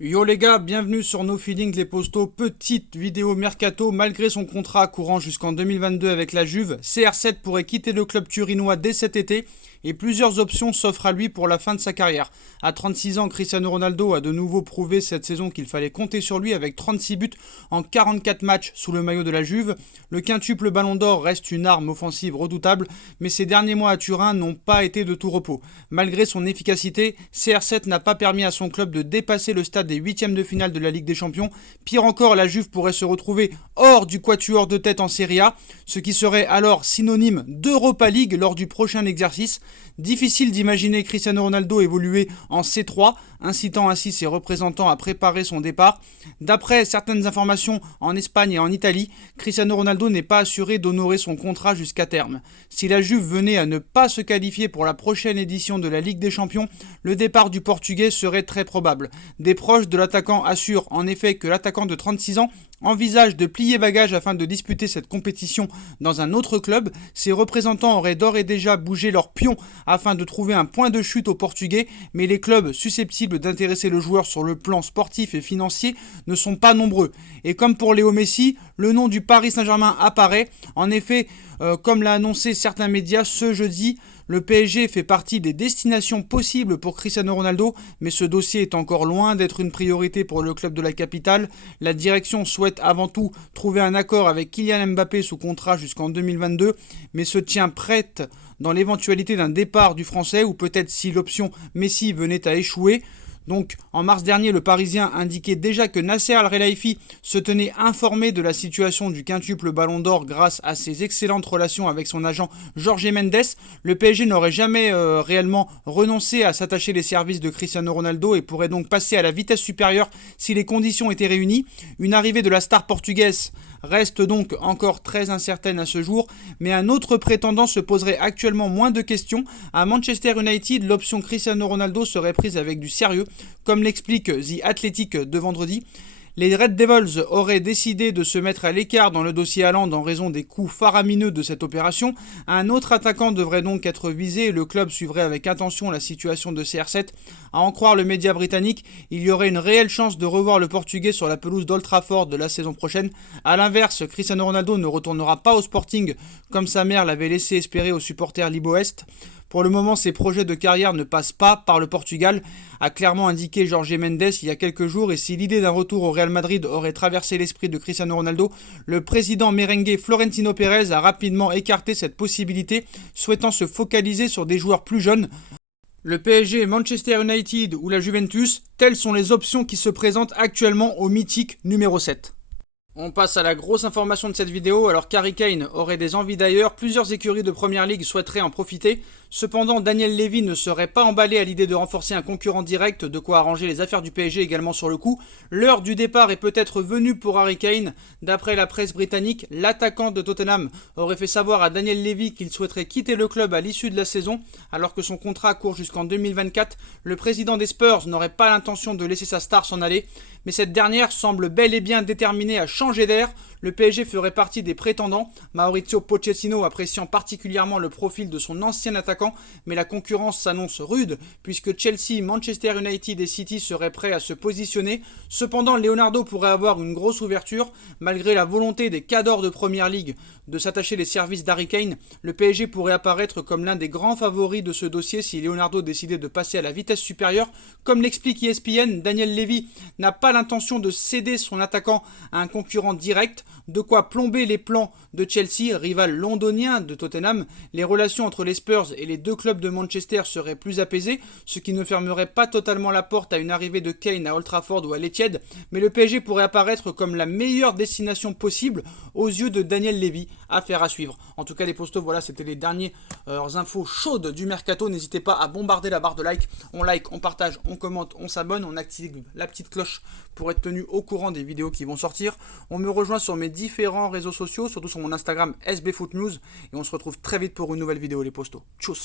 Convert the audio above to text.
Yo les gars, bienvenue sur No Feeling les Postos, petite vidéo mercato. Malgré son contrat courant jusqu'en 2022 avec la Juve, CR7 pourrait quitter le club turinois dès cet été et plusieurs options s'offrent à lui pour la fin de sa carrière. À 36 ans, Cristiano Ronaldo a de nouveau prouvé cette saison qu'il fallait compter sur lui avec 36 buts en 44 matchs sous le maillot de la Juve. Le quintuple Ballon d'Or reste une arme offensive redoutable, mais ces derniers mois à Turin n'ont pas été de tout repos. Malgré son efficacité, CR7 n'a pas permis à son club de dépasser le stade des huitièmes de finale de la Ligue des Champions. Pire encore, la Juve pourrait se retrouver hors du quatuor de tête en Serie A, ce qui serait alors synonyme d'Europa League lors du prochain exercice. Difficile d'imaginer Cristiano Ronaldo évoluer en C3, incitant ainsi ses représentants à préparer son départ. D'après certaines informations en Espagne et en Italie, Cristiano Ronaldo n'est pas assuré d'honorer son contrat jusqu'à terme. Si la Juve venait à ne pas se qualifier pour la prochaine édition de la Ligue des Champions, le départ du Portugais serait très probable. Des proches de l'attaquant assurent en effet que l'attaquant de 36 ans envisage de plier bagages afin de disputer cette compétition dans un autre club. Ses représentants auraient d'ores et déjà bougé leur pion afin de trouver un point de chute au Portugais, mais les clubs susceptibles d'intéresser le joueur sur le plan sportif et financier ne sont pas nombreux. Et comme pour Léo Messi, le nom du Paris Saint-Germain apparaît. En effet, comme l'a annoncé certains médias ce jeudi, le PSG fait partie des destinations possibles pour Cristiano Ronaldo, mais ce dossier est encore loin d'être une priorité pour le club de la capitale. La direction souhaite avant tout trouver un accord avec Kylian Mbappé sous contrat jusqu'en 2022, mais se tient prête dans l'éventualité d'un départ du Français ou peut-être si l'option Messi venait à échouer. Donc, en mars dernier, le Parisien indiquait déjà que Nasser Al-Khelaifi se tenait informé de la situation du quintuple Ballon d'Or grâce à ses excellentes relations avec son agent Jorge Mendes. Le PSG n'aurait jamais réellement renoncé à s'attacher les services de Cristiano Ronaldo et pourrait donc passer à la vitesse supérieure si les conditions étaient réunies. Une arrivée de la star portugaise reste donc encore très incertaine à ce jour, mais un autre prétendant se poserait actuellement moins de questions. À Manchester United, l'option Cristiano Ronaldo serait prise avec du sérieux, comme l'explique The Athletic de vendredi. Les Red Devils auraient décidé de se mettre à l'écart dans le dossier Haaland en raison des coûts faramineux de cette opération. Un autre attaquant devrait donc être visé et le club suivrait avec attention la situation de CR7. À en croire le média britannique, il y aurait une réelle chance de revoir le Portugais sur la pelouse d'Old Trafford de la saison prochaine. A l'inverse, Cristiano Ronaldo ne retournera pas au Sporting comme sa mère l'avait laissé espérer aux supporters liboestes. Pour le moment, ses projets de carrière ne passent pas par le Portugal, a clairement indiqué Jorge Mendes il y a quelques jours. Et si l'idée d'un retour au Real Madrid aurait traversé l'esprit de Cristiano Ronaldo, le président merengue Florentino Pérez a rapidement écarté cette possibilité, souhaitant se focaliser sur des joueurs plus jeunes. Le PSG, Manchester United ou la Juventus, telles sont les options qui se présentent actuellement au mythique numéro 7. On passe à la grosse information de cette vidéo. Alors qu'Harry Kane aurait des envies d'ailleurs, plusieurs écuries de Première Ligue souhaiteraient en profiter. Cependant, Daniel Levy ne serait pas emballé à l'idée de renforcer un concurrent direct, de quoi arranger les affaires du PSG également sur le coup. L'heure du départ est peut-être venue pour Harry Kane. D'après la presse britannique, l'attaquant de Tottenham aurait fait savoir à Daniel Levy qu'il souhaiterait quitter le club à l'issue de la saison, alors que son contrat court jusqu'en 2024. Le président des Spurs n'aurait pas l'intention de laisser sa star s'en aller, mais cette dernière semble bel et bien déterminée à changer d'air. Le PSG ferait partie des prétendants, Mauricio Pochettino appréciant particulièrement le profil de son ancien attaquant, mais la concurrence s'annonce rude puisque Chelsea, Manchester United et City seraient prêts à se positionner. Cependant, Leonardo pourrait avoir une grosse ouverture. Malgré la volonté des cadors de Première Ligue de s'attacher les services d'Harry Kane, le PSG pourrait apparaître comme l'un des grands favoris de ce dossier si Leonardo décidait de passer à la vitesse supérieure. Comme l'explique ESPN, Daniel Levy n'a pas l'intention de céder son attaquant à un concurrent direct, de quoi plomber les plans de Chelsea, rival londonien de Tottenham. Les relations entre les Spurs et les deux clubs de Manchester seraient plus apaisées, ce qui ne fermerait pas totalement la porte à une arrivée de Kane à Old Trafford ou à l'Etihad, mais le PSG pourrait apparaître comme la meilleure destination possible aux yeux de Daniel Levy. Affaire à suivre. En tout cas les postos, voilà, c'était les dernières infos chaudes du mercato. N'hésitez pas à bombarder la barre de like, on partage, on commente, on s'abonne, on active la petite cloche pour être tenu au courant des vidéos qui vont sortir. On me rejoint sur mes différents réseaux sociaux, surtout sur mon Instagram SBFootNews, et on se retrouve très vite pour une nouvelle vidéo les postos. Tchuss.